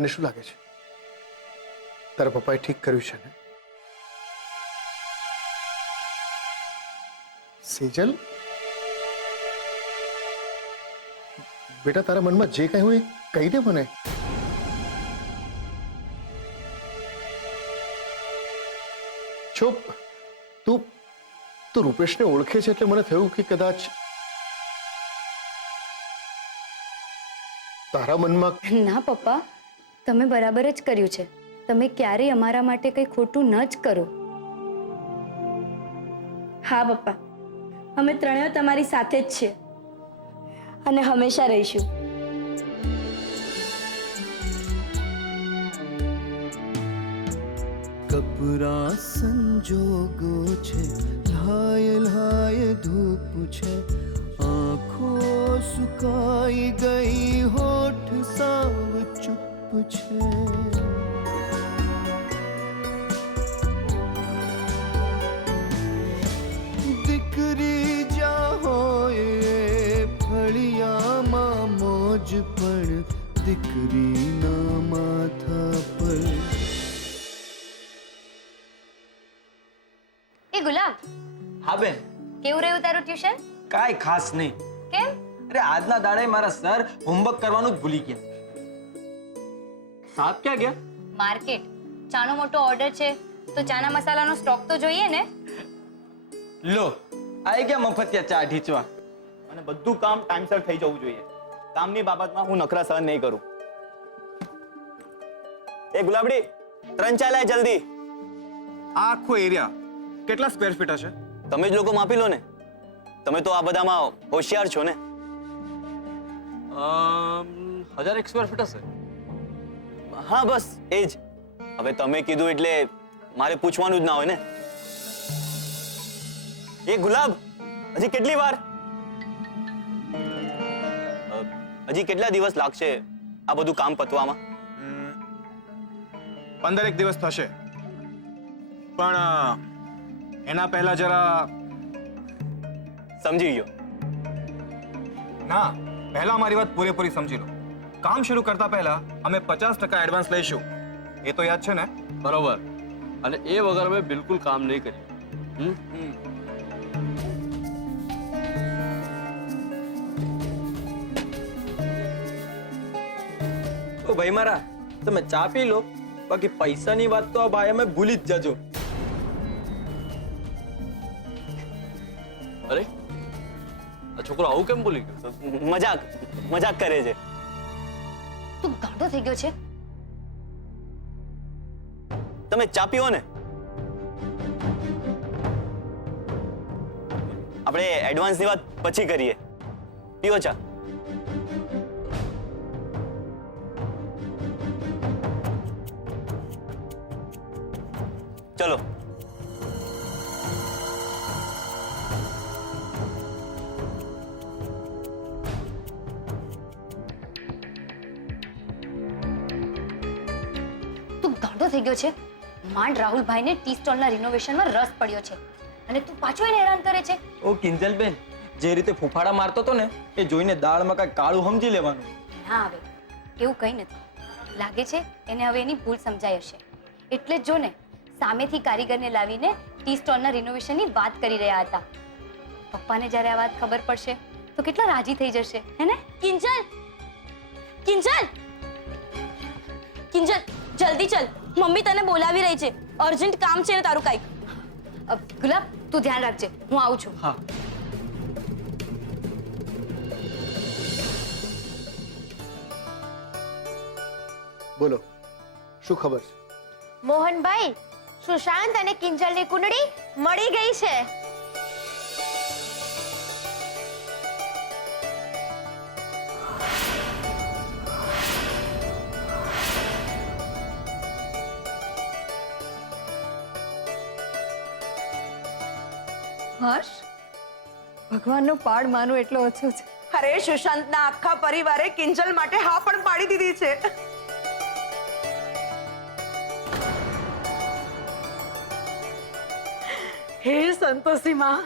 તને શું લાગે છે તારા પપ્પાએ ઠીક કર્યું છે ને? સેજલ બેટા, તારા મનમાં જે કઈ હોય કહી દે મને. ચૂપ. તું રૂપેશને ઓળખે છે એટલે મને થયું કે કદાચ તારા મનમાં. ના પપ્પા, તમે બરાબર જ કર્યું છે. તમે ક્યારેય અમારા માટે કંઈ ખોટું ન જ કરો. હા પપ્પા, અમે ત્રણેય તમારી સાથે જ છીએ અને હંમેશા રહીશું. કપરા સંજોગો છે, લાય લાય ધૂપ છે, આંખો સુકાઈ ગઈ, હોઠ સાવ ચૂપ છે. દીકરી જા હોય ફળિયામાં મોજ, પણ દીકરીના માથા પર. એ ગુલાબ. હા બેન. કેવું રહ્યું તારું ટ્યુશન? કાઈ ખાસ નહીં. કેમ? અરે આજના દાડે મારા સર હોમવર્ક કરવાનું જ ભૂલી ગયા. સાહેબ ક્યાં ગયા? માર્કેટ. ચાનો મોટો ઓર્ડર છે તો ચાના મસાલાનો સ્ટોક તો જોઈએ ને. લો આઈ ગયા મફતિયા ચા ઢીચવા. અને બધું કામ ટાઈમસર થઈ જવું જોઈએ. કામની બાબતમાં હું નખરા સહન નહીં કરું. એ ગુલાબડી, 3 ચા લાય જલ્દી. આ આખો એરિયા કેટલા સ્ક્વેર ફીટ હશે? તમે જ લોકો માપી લો ને. તમે તો આ બધામાં હોશિયાર છો ને. 1000 સ્ક્વેર ફીટ હશે. હા બસ એ જ. હવે તમે કીધું એટલે મારે પૂછવાનું જ ના હોય ને. એ ગુલાબ, હજી કેટલી વાર? હજી કેટલા દિવસ લાગશે આ બધું કામ પતવામાં? 15 દિવસ થશે, પણ એના પહેલા જરા. સમજી ગયો. ના, પહેલા મારી વાત પૂરેપૂરી સમજી લો. કામ શરૂ કરતા પહેલા અમે 50% એડવાન્સ લઈશું, એ તો યાદ છે ને? બરોબર. અને એ વગર અમે બિલકુલ કામ નહીં કરીએ. તો ભાઈ મારા, તમે ચા પી લો, બાકી પૈસાની વાત તો આ ભાઈ અમે ભૂલી જ જજો. અરે આ છોકરો આવું કેમ બોલી ગયો? મજાક કરે છે. તું ગાંડો થઈ ગયો છે. તમે ચા પીઓ ને. આપણે એડવાન્સની વાત પછી કરીએ. પીઓ ચા. ચલો. તું ગાંડો થઈ ગયો છે. માંડ રાહુલભાઈને ટી સ્ટોલના રિનોવેશનમાં રસ પડ્યો છે અને તું પાછો એને હેરાન કરે છે. ઓ કિંજલબેન, જે રીતે ફૂફાડા મારતો હતો ને એ જોઈને દાળમાં કાંઈ કાળું સમજી લેવાનું. ના આવે એવું કંઈ નથી. લાગે છે એને હવે એની ભૂલ સમજાઈ હશે. એટલે જ જો ને સામેથી કારીગરને લાવીને ટી સ્ટોલના રિનોવેશનની વાત કરી રહ્યા હતા. પપ્પાને જ્યારે આ વાત ખબર પડશે તો કેટલા રાજી થઈ જશે, હે ને? કિંજલ, કિંજલ, કિંજલ, જલ્દી ચલ. મમ્મી તને બોલાવી રહી છે. અર્જન્ટ કામ છે ને તારું કાંઈક. ગુલાબ, તું ધ્યાન રાખજે, હું આવું છું. હા. બોલો, શું ખબર છે? મોહનભાઈ, સુશાંત અને કિંજલની કુંડળી મળી ગઈ છે. હર્ષ, ભગવાનનો પાડ માનો એટલો ઓછો છે. અરે સુશાંતના આખા પરિવારે કિંજલ માટે હા પણ પાડી દીધી છે. હે સંતોષી માં,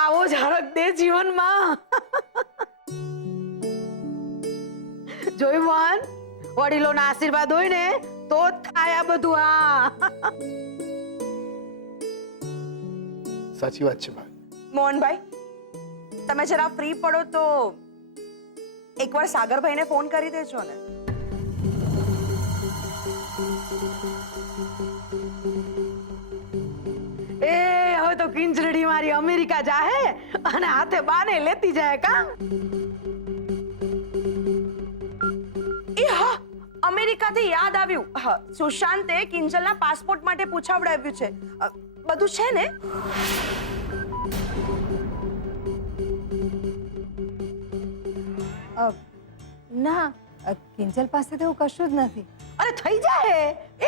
આવો જ હરખ દે જીવનમાં. જોઈ મોહન, વડીલોના આશીર્વાદ હોય ને તો જ થાય આ બધું. હા સાચી વાત છે ભાઈ. મોહનભાઈ, તમે જરા ફ્રી પડો તો એકવાર સાગરભાઈને ફોન કરી દેજો ને. એ હવે તો કિંજરડી મારી અમેરિકા જાહે અને હાથે બાને લેતી જાય કા. એ હા, અમેરિકાથી યાદ આવ્યું. હા, સુશાંતે કિંજલના પાસપોર્ટ માટે પૂછાવડાવ્યું છે. બધું છે ને? ના, કિંજલ પાસે તો એવું કશું જ નથી. અરે થઈ જાય,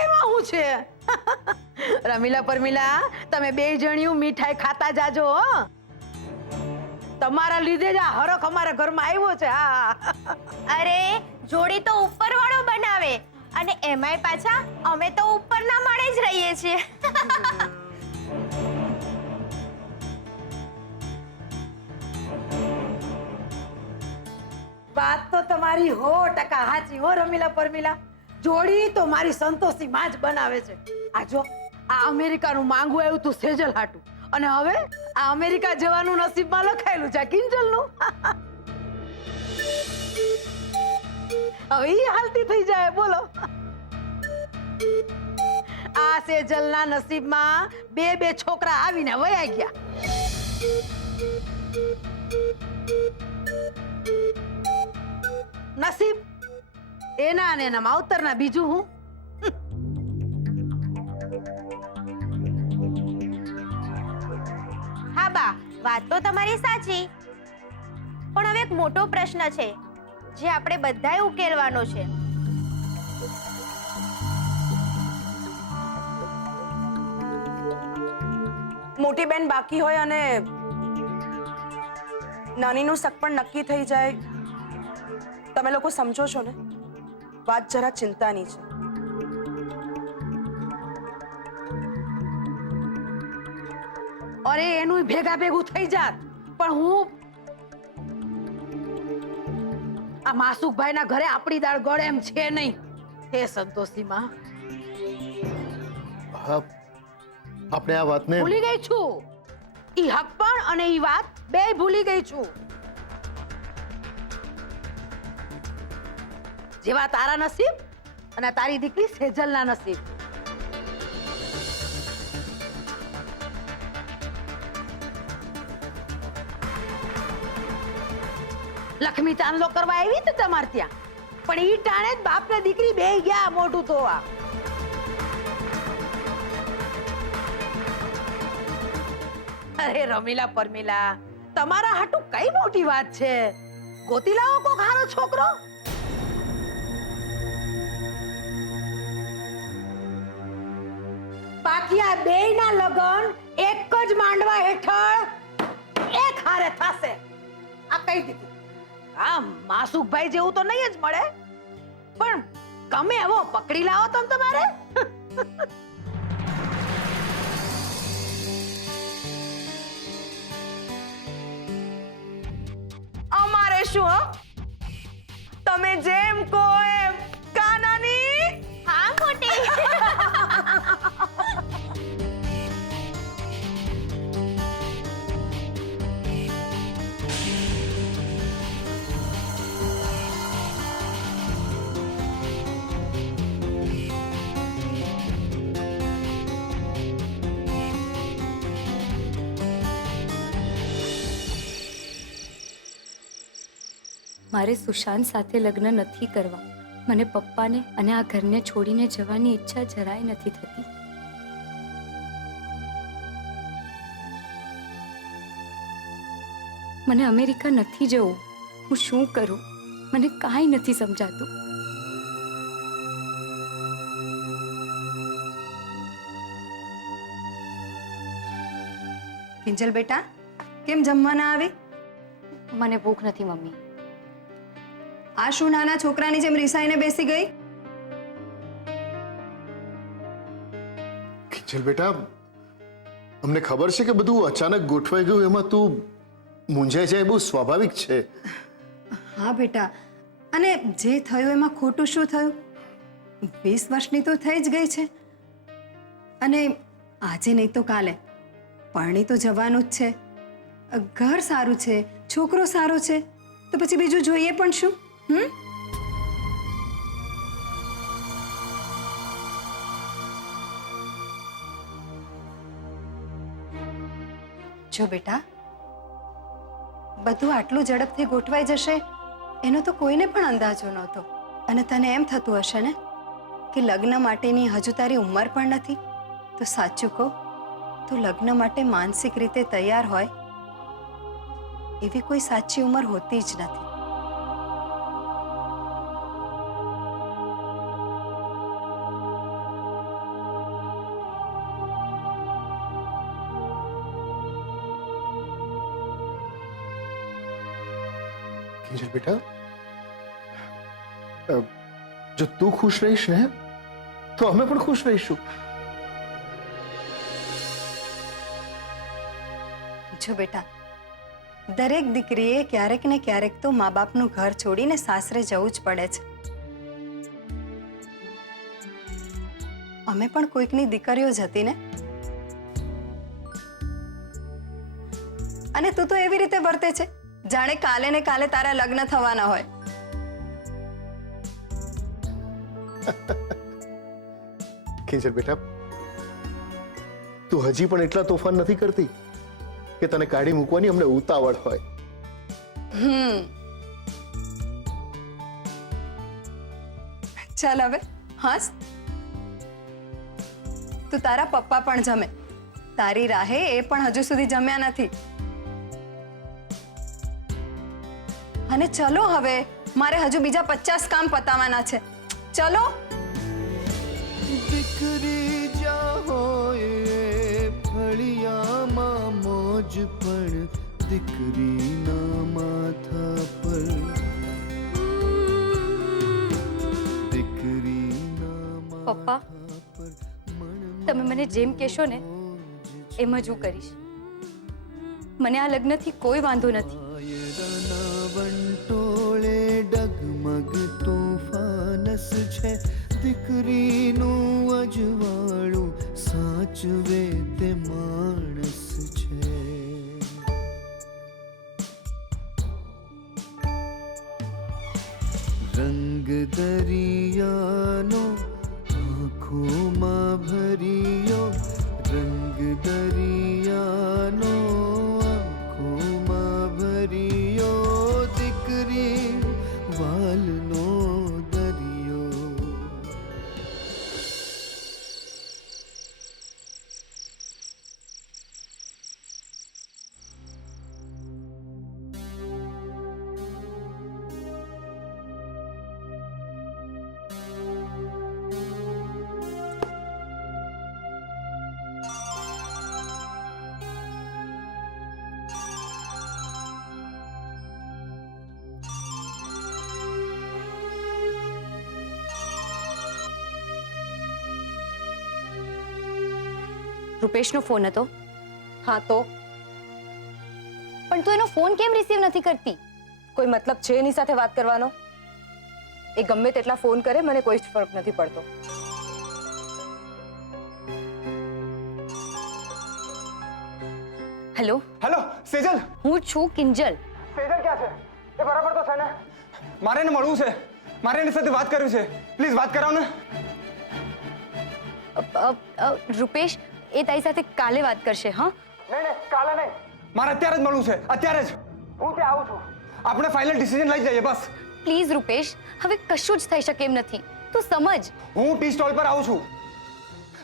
એમાં હું છે. રમીલા પરમીલા, તમે બે જણિયું મીઠાઈ ખાતા જાજો હો. તમારા લીધે જ આ હરખ અમારા ઘરમાં આવ્યો છે. હા, અરે જોડી તો ઉપરવાળો બનાવે અને એમાંય પાછા અમે તો ઉપરના માળે જ રહીએ છીએ. વાત તો તમારી 100% સાચી હો રમીલા પરમીલા. જોડી તો મારી સંતોષી માં જ બનાવે છે. આ જો આ અમેરિકાનું માંગવું આવ્યું તું સેજલ હાટું, અને હવે આ અમેરિકા જવાનું નસીબમાં લખાયેલું છે કિંજલનું. હવે ઈ હાલતી થઈ જાય બોલો. આ સેજલના નસીબમાં બે છોકરા આવીને વયા ગયા. નસીબ એના અને એના માવતરના, બીજું હું. હા બા, વાત તો તમારી સાચી, પણ હવે એક મોટો પ્રશ્ન છે જે આપણે બધાએ ઉકેલવાનો છે. મોટી બેન બાકી હોય અને નાનીનું શક પણ નક્કી થઈ જાય. તમે લોકો સમજો છો ને, વાત જરા ચિંતાની છે. અરે એનું ભેગા ભેગું થઈ જાત, પણ હું આ માસુકભાઈના ઘરે આપણી દાળ ગળે એમ છે નહીં. હે સંતોષીમાં, હા, આપણે આ વાતને ભૂલી ગઈ છું. ઈ હક પણ અને ઈ વાત બે ભૂલી ગઈ છું. જેવા તારા નસીબ અને તારી દીકરી સેજલના નસીબ. લક્ષ્મી ચાંદલો કરવા આવી તો તમારે ત્યાં, પણ ઈ ટાણે જ બાપ ને દીકરી બે ગયા મોઢું ધોવા. અરે રમીલા પરમીલા, તમારા હાટુ કઈ મોટી વાત છે. ગોતી લાવો કોક હારો છોકરો. બાકી આ બેયના લગન એક જ માંડવા હેઠળ એક હારે થશે. આ કહી દીધું. આ માસુકભાઈ જેવું તો નહીં જ મળે, પણ ગમે એવો પકડી લાવો તમે તમારે. અમારે શું હો? તમે જેમ કહો એમ. કાનાની? હા મોટી. મારે સુશાંત સાથે લગ્ન નથી કરવા. મને પપ્પાને અને આ ઘરને છોડીને જવાની ઈચ્છા જરાય નથી થતી. મને અમેરિકા નથી જવું. હું શું કરું? મને કાંઈ નથી સમજાતું. કિંજલ બેટા, કેમ જમવા ના આવી? મને ભૂખ નથી મમ્મી. આ શું નાના છોકરાની જેમ રિસાઈને બેસી ગઈ? કિંજલ બેટા, અમને ખબર છે કે બધું અચાનક ગોઠવાઈ ગયું, એમાં તું મૂંઝાઈ જાય બહુ સ્વાભાવિક છે. હા બેટા, અને જે થયું એમાં ખોટું શું થયું? 20 વર્ષની તો થઈ જ ગઈ છે, અને આજે નહીં તો કાલે પરણી તો જવાનું જ છે. ઘર સારું છે, છોકરો સારો છે, તો પછી બીજું જોઈએ પણ શું? જો બેટા, બધું આટલું ઝડપથી ગોઠવાઈ જશે એનો તો કોઈને પણ અંદાજો નહોતો. અને તને એમ થતું હશે ને કે લગ્ન માટેની હજુ તારી ઉંમર પણ નથી. તો સાચું કહું તો લગ્ન માટે માનસિક રીતે તૈયાર હોય એવી કોઈ સાચી ઉંમર હોતી જ નથી. કિંજલ બેટા, જો તું ખુશ રહીશ ને તો અમે પણ ખુશ રહીશું. જો બેટા, દરેક દીકરીએ ક્યારેક ને ક્યારેક તો મા બાપનું ઘર છોડીને સાસરે જવું જ પડે છે. અમે પણ કોઈકની દીકરીઓ જ હતી ને. અને તું તો એવી રીતે વર્તે છે જાણે કાલે ને કાલે તારા લગ્ન થવાના હોય. કિંજલ બેટા, તું હજી પણ એટલા તોફાન નથી કરતી કે તને કાઢી મૂકવાની અમને ઉતાવળ હોય. ચાલ હવે હાસ, તું તારા પપ્પા પણ જમે, તારી રાહે એ પણ હજુ સુધી જમ્યા નથી. અને ચલો હવે, મારે હજુ બીજા 50 કામ પતાવવાના છે. ચલો. દીકરી જા હોય ફળિયામાં મોજ પણ દીકરીના માથા પર. દીકરીના પપ્પા, તમે મને જેમ કહેશો ને એમ જ હું કરીશ. મને આ લગ્નથી કોઈ વાંધો નથી. વંટોળે ડગમગતું ફાનસ છે, દીકરીનું અજવાળું સાચવે તે માણસ છે. રંગ દરિયાનો આંખોમાં ભર્યો, રંગ દરિયાનો આંખોમાં ભર્યો, દીકરી વાલનો દરિયો. રૂપેશનો ફોન હતો. હા તો પણ તું એનો ફોન કેમ રિસીવ નથી કરતી? કોઈ મતલબ છે એની સાથે વાત કરવાનો? એ ગમે તેટલા ફોન કરે, મને કોઈ જ ફરક નથી પડતો. Hello hello Sejal. હું છું કિંજલ. સેજલ ક્યાં છે? એ બરાબર તો છે ને? મારે એને મળવું છે, મારે એની સાથે વાત કરવી છે. પ્લીઝ વાત કરાવ ને. રૂપેશ, એ તારી સાથે કાલે વાત કરશે. હા, નહીં, કાલે નહીં, મારે અત્યારે જ મળવું છે, અત્યારે જ. હું ત્યાં આવું છું, આપણે ફાઇનલ ડિસિઝન લઈ જઈએ બસ. પ્લીઝ રૂપેશ, હવે કશું જ થઈ શકે એમ નથી. તું સમજ. હું ટી સ્ટોલ પર આવું છું,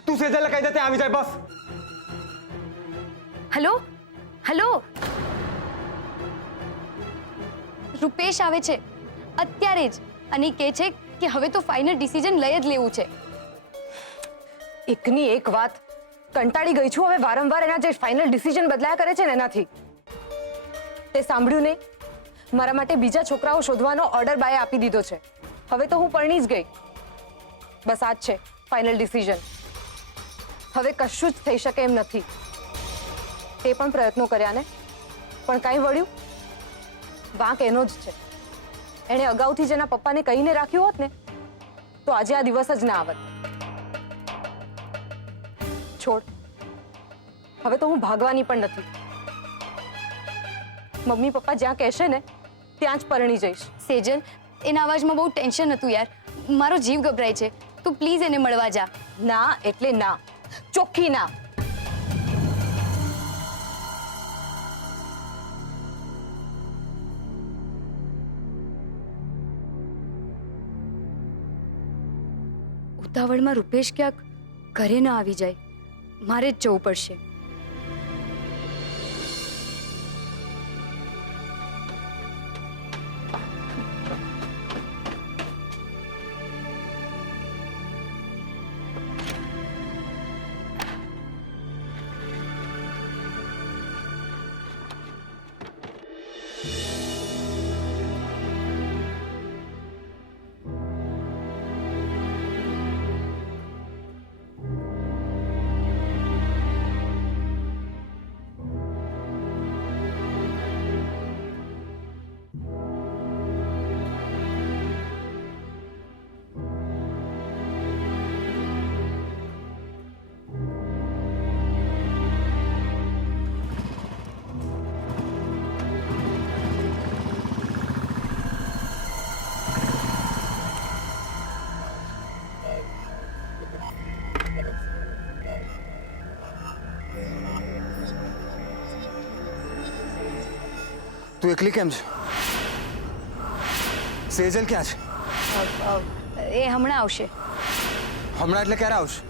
તું સેજલને કહી દે ત્યાં આવી જાય બસ. હેલો હેલો, રૂપેશ આવે છે અત્યારે જ અને કહે છે કે હવે તો ફાઇનલ ડિસિઝન લઈ જ લેવું છે. એકની એક વાત કંટાળી ગઈ છું હવે વારંવાર એના જે ફાઇનલ ડિસિઝન બદલાયા કરે છે ને એનાથી. તે સાંભળ્યું નહીં? મારા માટે બીજા છોકરાઓ શોધવાનો ઓર્ડર બાએ આપી દીધો છે. હવે તો હું પરણી જ ગઈ. બસ આ જ છે ફાઇનલ ડિસિઝન. હવે કશું જ થઈ શકે એમ નથી. તે પણ પ્રયત્નો કર્યા ને, પણ કાંઈ વળ્યું? વાંક એનો જ છે. એણે અગાઉથી જેના પપ્પાને કહીને રાખ્યું હોત ને તો આજે આ દિવસ જ ના આવત. છોડ, હવે તો હું ભાગવાની પણ નથી. મમ્મી પપ્પા જ્યાં કહેશે ને ત્યાં જ પરણી જઈશ. સેજલ, એના અવાજમાં બહુ ટેન્શન હતું યાર. મારો જીવ ગભરાય છે. તું પ્લીઝ એને મળવા જા. ના એટલે ના, ચોખ્ખી ના. ઉતાવળમાં રૂપેશ ક્યાંક ઘરે ન આવી જાય. મારે જ જવું પડશે. તું એકલી કેમ છે? સેજલ ક્યાં છે? એ હમણાં આવશે. હમણાં એટલે ક્યારે આવશે?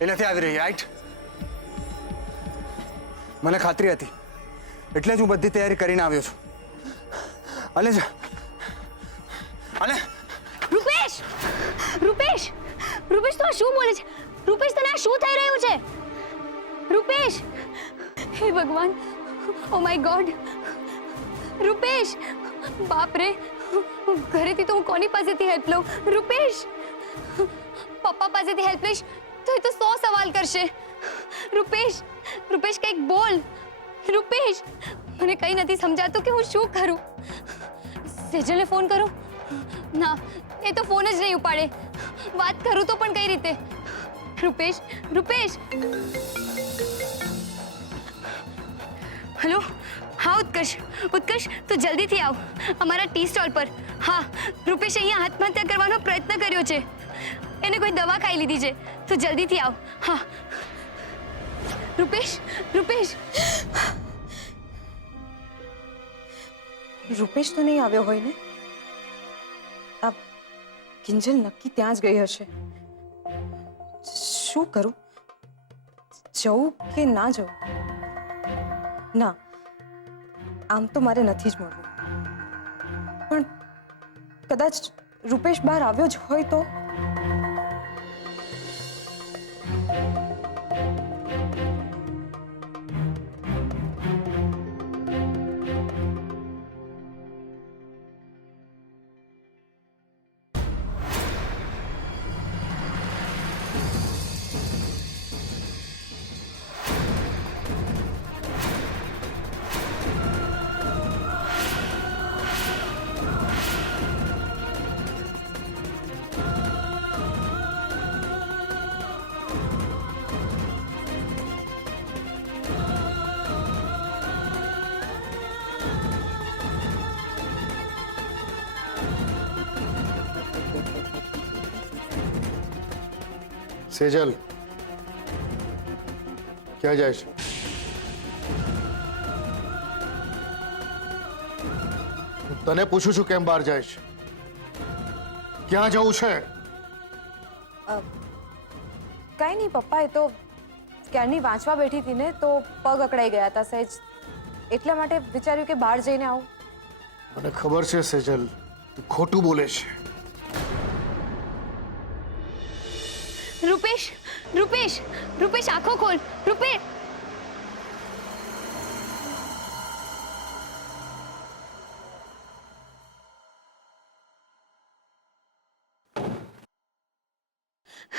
એ નથી આવી રહી, રાઈટ? મને ખાતરી હતી એટલે જ હું બધી તૈયારી કરીને આવ્યો છું. અને રૂપેશ! રૂપેશ! રૂપેશ, તું આ શું બોલે છે? રૂપેશ, તને આ શું થઈ રહ્યું છે? રૂપેશ! હે ભગવાન! Oh my God! રૂપેશ! બાપ રે! ઘરેથી તો હું કોની પાસેથી હેલ્પ લઉં? રૂપેશ! પપ્પા પાસેથી હેલ્પ લઈશ તો એ તો 100 સવાલ કરશે. રૂપેશ! રૂપેશ, કંઈક બોલ! રૂપેશ! મને કંઈ નથી સમજાતું કે હું શું કરું. સેજલને ફોન કરું? ના, એ તો ફોન જ નહીં ઉપાડે. વાત કરું તો પણ કઈ રીતે? રૂપેશ! રૂપેશ! હેલો, હા ઉત્કર્ષ. ઉત્કર્ષ, તું જલ્દીથી આવ અમારા ટી સ્ટોલ પર. હા, રૂપેશ અહીંયા આત્મહત્યા કરવાનો પ્રયત્ન કર્યો છે. એને કોઈ દવા ખાઈ લીધી છે. તું જલ્દીથી આવ. હા રૂપેશ! રૂપેશ! રૂપેશ તો નહીં આવ્યો હોય ને? આ કિંજલ નક્કી ત્યાં જ ગઈ હશે. શું કરું? જવું કે ના જવું? ના, આમ તો મારે નથી જ મળવું. પણ કદાચ રૂપેશ બહાર આવ્યો જ હોય તો? સેજલ, ક્યાં જાય છે? તને પૂછું છું કેમ બહાર જાય છે? ક્યાં જવું છે? કાંઈ નહીં પપ્પા, એ તો ક્યારની વાંચવા બેઠી હતી ને તો પગ અકળાઈ ગયા હતા સહેજ, એટલા માટે વિચાર્યું કે બહાર જઈને આવું. મને ખબર છે સેજલ, તું ખોટું બોલે છે. રૂપેશ! રૂપેશ! રૂપેશ, આંખો ખોલ! રૂપેશ!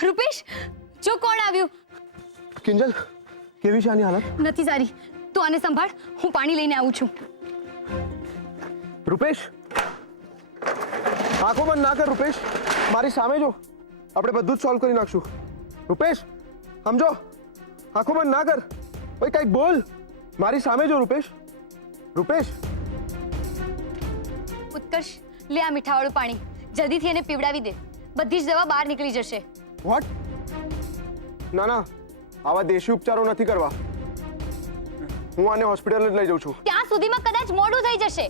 રૂપેશ, જો કોણ આવ્યું. કિંજલ, કેવી છે આની હાલત? નથી સારી. તું આને સંભાળ, હું પાણી લઈને આવું છું. રૂપેશ, આંખો બંધ ના કર રૂપેશ, મારી સામે જો, આપણે બધું જ સોલ્વ કરી નાખશું. રૂપેશ સમજો, આંખો બંધ ના કર, ઓય કંઈક બોલ, મારી સામે જો રૂપેશ. રૂપેશ, ઉત્કર્ષ, લે આ મીઠાવાળું પાણી, જલ્દીથી એને પીવડાવી દે, બધી જ દવા બહાર નીકળી જશે. વોટ? ના ના, આવા દેશી ઉપચારો નથી કરવા. હું આને હોસ્પિટલ જ લઈ જાઉં છું. ત્યાં સુધીમાં કદાચ મોડું થઈ જશે.